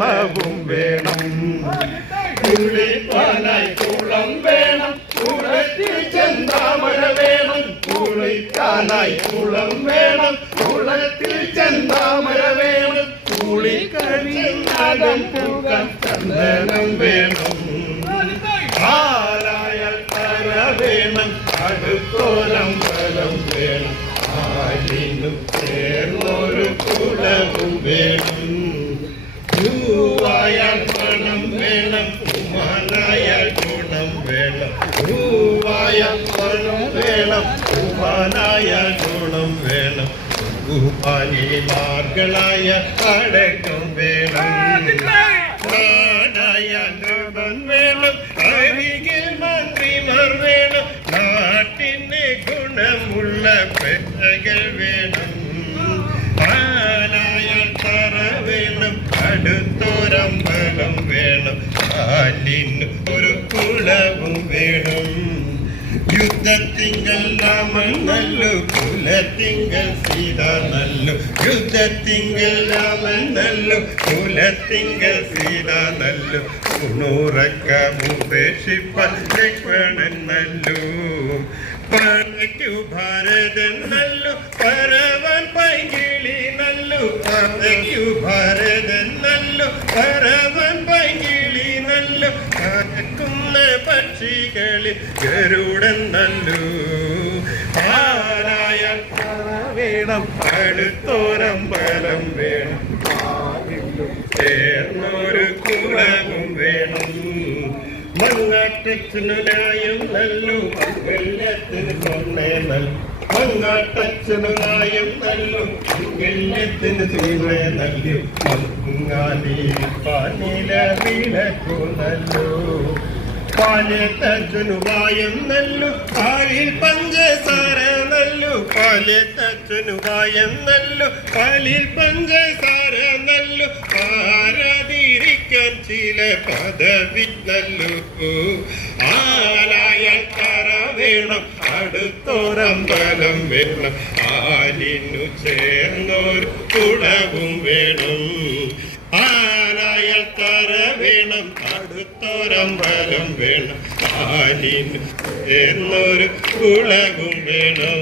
കുളവും വേണം. കുളം വേണം. കുളത്തിൽ ചെന്താമര വേണം. കുളിക്കാനായി കുളം വേണം. കുളത്തിൽ ചെന്താമര വേണം. കുളി കഴിയാകം പൂക്കാൻ ചന്ദനം വേണം. ആരായ തര വേണം. അടുത്തോരം ഫലം വേണം. ആരിനും ചേർന്നൊരു കുളവും വേണം. ഉപാനിമാർഗളായ അടക്കം വേണം. നാടായാൽ രൂപം വേണം അരികിൽ മന്ത്രിമാർ വേണം. നാട്ടിന് ഗുണമുള്ള പെട്ടകൾ വേണം. ആനായാൽ യുദ്ധത്തിങ്കൽ രാമൻ നല്ലു കുലത്തിങ്കൽ സീത നല്ലു. യുദ്ധത്തിങ്കൽ രാമൻ നല്ലു സീത നല്ലു. പരവൻ പൈകിളി നല്ലു. പക്ഷികളിൽ ഗരുഡൻ നല്ലു ആരായ വേണം അടുത്തോരം ബലം വേണം. ചേർന്നൊരു കുളവും വേണം. മങ്ങാട്ടച്ചനായും നല്ലു വെള്ളത്തിന് കൊണ്ടേ നല്ലു മങ്ങാട്ടച്ചനായും നല്ലു വെള്ളത്തിന് തീവേ നല്ലു മങ്ങാലി പാനില വിളക്കു നല്ലു. പാലത്തച്ഛനുമായും നല്ലു പാലിൽ പഞ്ചസാര നല്ലു പാലത്തച്ഛനുമായും നല്ലു പാലിൽ പഞ്ചസാര നല്ലു ആരാതിരിക്കാൻ ചില പദവി നല്ലു ആലായ കറ വേണം അടുത്തോരമ്പലം വേണം. ആലിനു ചേർന്നൊരു കുളവും വേണം. അടുത്തൊരമ്പലം വേണം ആലിന് എന്നൊരു കുളകും വേണം.